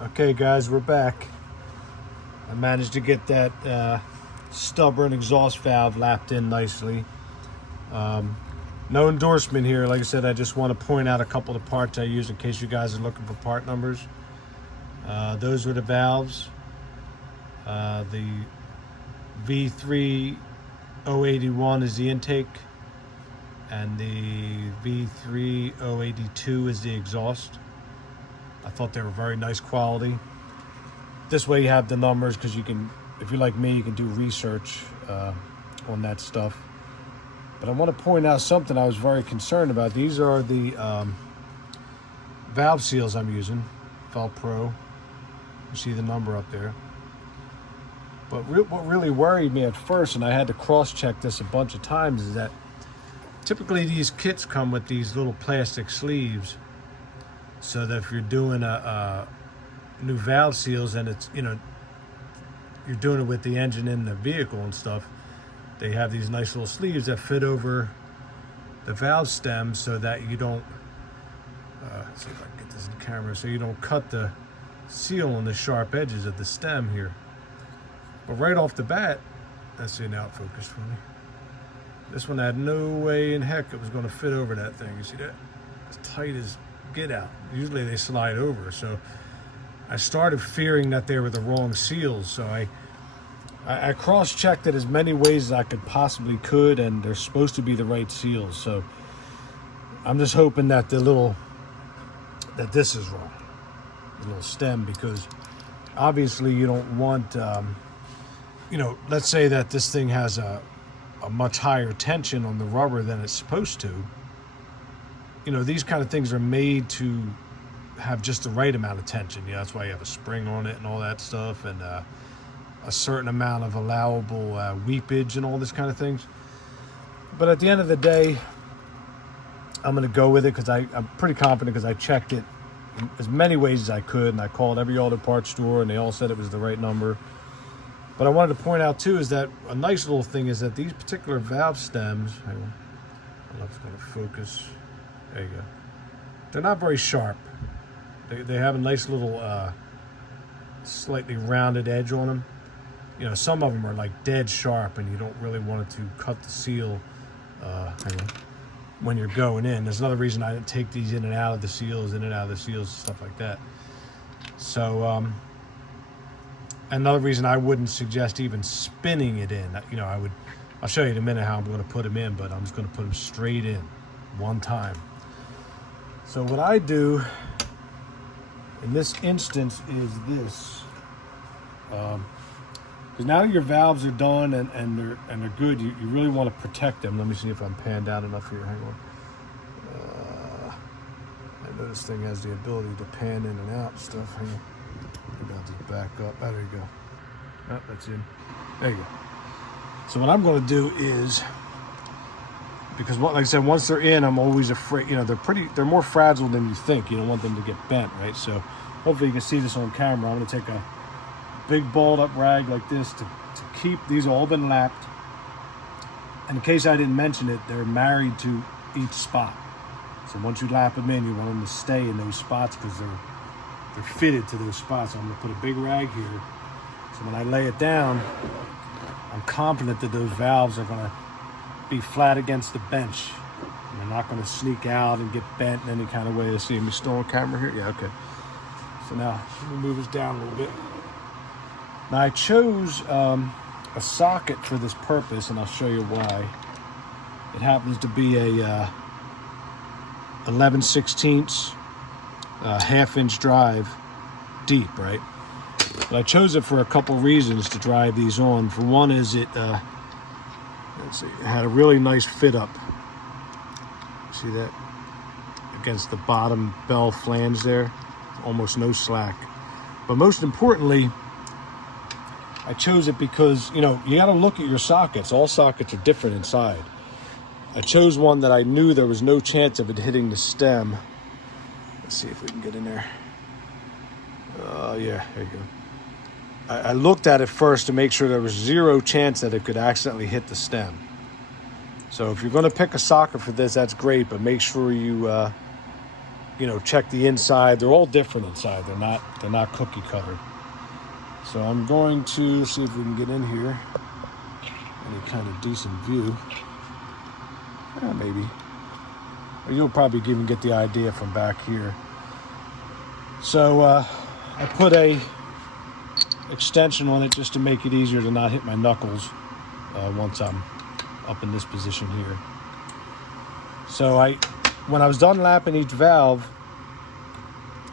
Okay guys, we're back. I managed to get that stubborn exhaust valve lapped in nicely. No endorsement here. Like I said, I just want to point out a couple of the parts I use in case you guys are looking for part numbers. Those are the valves. The V3081 is the intake, and the V3082 is the exhaust. I thought they were very nice quality. This way you have the numbers, because you can, if you're like me, you can do research on that stuff. But I want to point out something I was very concerned about. These are the valve seals I'm using, Velcro. You see the number up there. But what really worried me at first, and I had to cross-check this a bunch of times, is that typically these kits come with these little plastic sleeves, so that if you're doing a new valve seals and it's, you're doing it with the engine in the vehicle and stuff, they have these nice little sleeves that fit over the valve stem so that you don't, let's see if I can get this in camera, so you don't cut the seal on the sharp edges of the stem here. But right off the bat, let's see, now it focused for me. This one had no way in heck it was going to fit over that thing. You see that? As tight as get out. Usually they slide over, so I started fearing that they were the wrong seals. So I cross-checked it as many ways as I possibly could, and they're supposed to be the right seals. So I'm just hoping that that this is wrong, the little stem, because obviously you don't want, let's say that this thing has a much higher tension on the rubber than it's supposed to. These kind of things are made to have just the right amount of tension. That's why you have a spring on it and all that stuff, and a certain amount of allowable weepage and all this kind of things. But at the end of the day, I'm going to go with it because I'm pretty confident, because I checked it as many ways as I could, and I called every auto parts store and they all said it was the right number. But I wanted to point out too is that a nice little thing is that these particular valve stems, hang on, I don't know if it's going to focus. There you go. They're not very sharp. They have a nice little slightly rounded edge on them. Some of them are like dead sharp, and you don't really want it to cut the seal when you're going in. There's another reason I didn't take these in and out of the seals, stuff like that. So another reason I wouldn't suggest even spinning it in. I'll show you in a minute how I'm going to put them in, but I'm just going to put them straight in one time. So what I do in this instance is this, because now your valves are done and they're good. You really want to protect them. Let me see if I'm panned down enough here. Hang on. I know this thing has the ability to pan in and out and stuff. Hang on. Maybe I'll just back up. Oh, there you go. Oh, that's in. There you go. So what I'm going to do is, because like I said, once they're in, I'm always afraid, they're more fragile than you think. You don't want them to get bent, right? So hopefully you can see this on camera. I'm going to take a big balled up rag like this to keep these all been lapped. And in case I didn't mention it, they're married to each spot. So once you lap them in, you want them to stay in those spots because they're fitted to those spots. So I'm going to put a big rag here. So when I lay it down, I'm confident that those valves are going to be flat against the bench, and they're not going to sneak out and get bent in any kind of way. To see me still on camera here? Yeah, okay. So now let me move this down a little bit. Now I chose a socket for this purpose, and I'll show you why. It happens to be a 11/16 half-inch drive deep, right? But I chose it for a couple reasons to drive these on. For one is it let's see, it had a really nice fit up. See that? Against the bottom bell flange there. Almost no slack. But most importantly, I chose it because, you got to look at your sockets. All sockets are different inside. I chose one that I knew there was no chance of it hitting the stem. Let's see if we can get in there. Yeah, there you go. I looked at it first to make sure there was zero chance that it could accidentally hit the stem. So if you're going to pick a socket for this, that's great, but make sure you check the inside. They're all different inside. They're not cookie cutter. So I'm going to see if we can get in here. Any kind of decent view. Maybe. Or you'll probably even get the idea from back here. So I put a extension on it just to make it easier to not hit my knuckles once I'm up in this position here. So when I was done lapping each valve,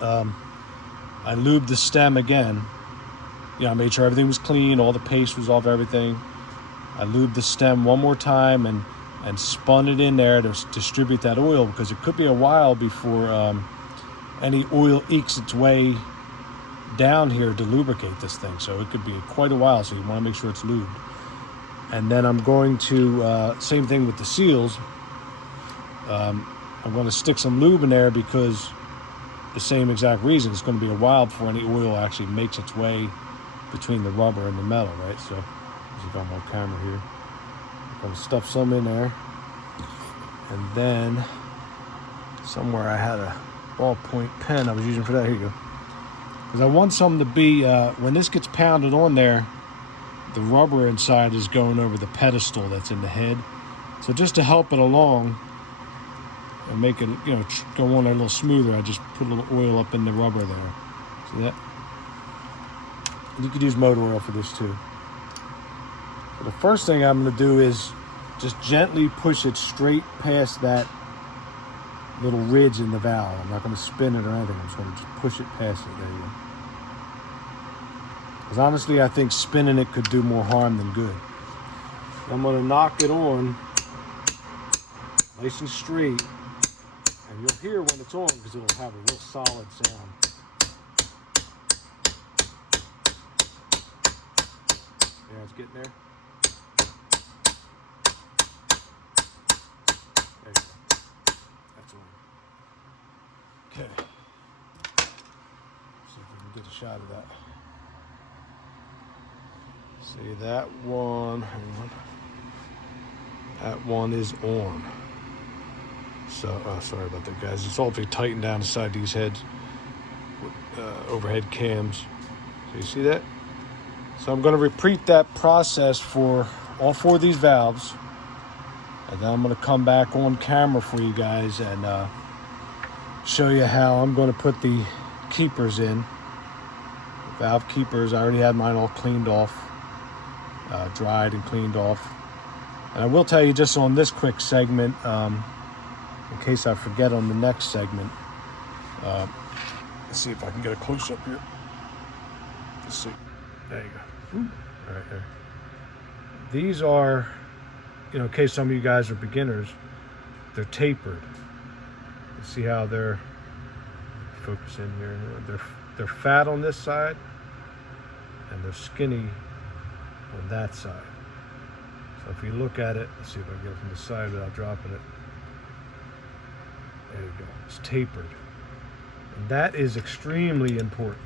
I lubed the stem again. I made sure everything was clean, all the paste was off everything. I lubed the stem one more time and spun it in there to distribute that oil, because it could be a while before any oil ekes its way down here to lubricate this thing. So it could be quite a while, so you want to make sure it's lubed. And then I'm going to, same thing with the seals. I'm going to stick some lube in there because the same exact reason. It's going to be a while before any oil actually makes its way between the rubber and the metal, right? So, as you got my camera here, I'm going to stuff some in there. And then, somewhere I had a ballpoint pen I was using for that. Here you go. Because I want some to be, when this gets pounded on there, the rubber inside is going over the pedestal that's in the head. So just to help it along and make it, go on there a little smoother, I just put a little oil up in the rubber there. See that? You could use motor oil for this too. So the first thing I'm going to do is just gently push it straight past that little ridge in the valve. I'm not going to spin it or anything. I'm just going to just push it past it. There you go. Because honestly, I think spinning it could do more harm than good. I'm going to knock it on nice and straight. And you'll hear when it's on because it'll have a real solid sound. Yeah, it's getting there. There you go. That's on. Okay. See if we can get a shot of that. See that one. Hang on. That one is on. So, sorry about that, guys. It's all pretty tightened down inside these heads with overhead cams. So you see that? So I'm going to repeat that process for all 4 of these valves. And then I'm going to come back on camera for you guys and show you how I'm going to put the keepers in. The valve keepers, I already had mine all cleaned off, dried and cleaned off. And I will tell you just on this quick segment, in case I forget on the next segment. Let's see if I can get a close-up here. Let's see. There you go. Ooh. Right there. These are, in case some of you guys are beginners, they're tapered. You see how they're, focus in here, they're fat on this side and they're skinny on that side. So if you look at it, let's see if I can get it from the side without dropping it. There you go. It's tapered. And that is extremely important.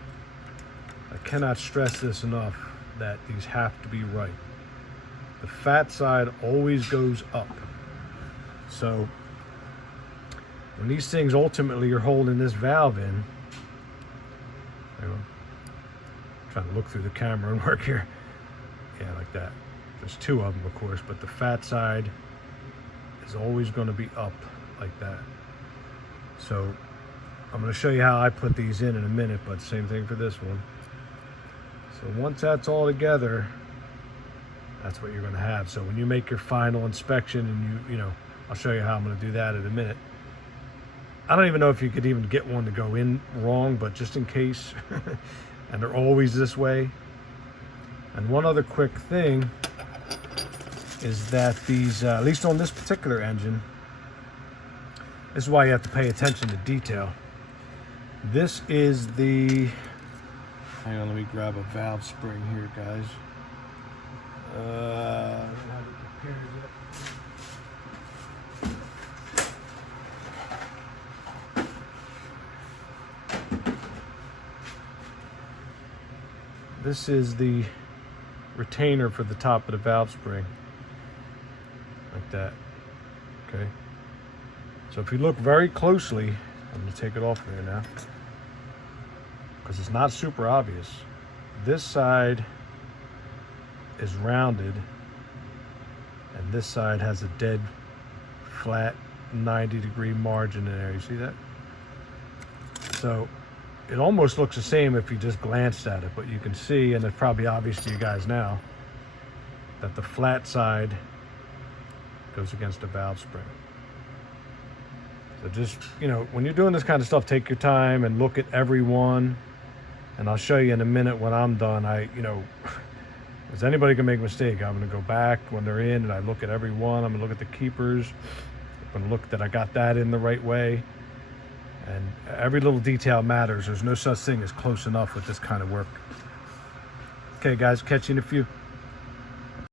I cannot stress this enough that these have to be right. The fat side always goes up. So when these things ultimately are holding this valve in, I'm trying to look through the camera and work here. Yeah, like that. There's 2 of them, of course, but the fat side is always going to be up like that. So I'm going to show you how I put these in a minute, but same thing for this one. So once that's all together, that's what you're going to have. So when you make your final inspection, and I'll show you how I'm going to do that in a minute. I don't even know if you could even get one to go in wrong, but just in case, and they're always this way. And one other quick thing is that these, at least on this particular engine, this is why you have to pay attention to detail. This is the, hang on, let me grab a valve spring here, guys. I don't have it prepared yet. This is the retainer for the top of the valve spring, like that. Okay. So if you look very closely, I'm going to take it off here now because it's not super obvious. This side is rounded and this side has a dead flat 90-degree margin in there. You see that? So it almost looks the same if you just glanced at it, but you can see, and it's probably obvious to you guys now, that the flat side goes against the valve spring. So just, you know, when you're doing this kind of stuff, take your time and look at every one. And I'll show you in a minute when I'm done. As anybody can make a mistake, I'm going to go back when they're in and I look at every one. I'm going to look at the keepers. I'm going to look that I got that in the right way. And every little detail matters. There's no such thing as close enough with this kind of work. Okay, guys, catch you in a few.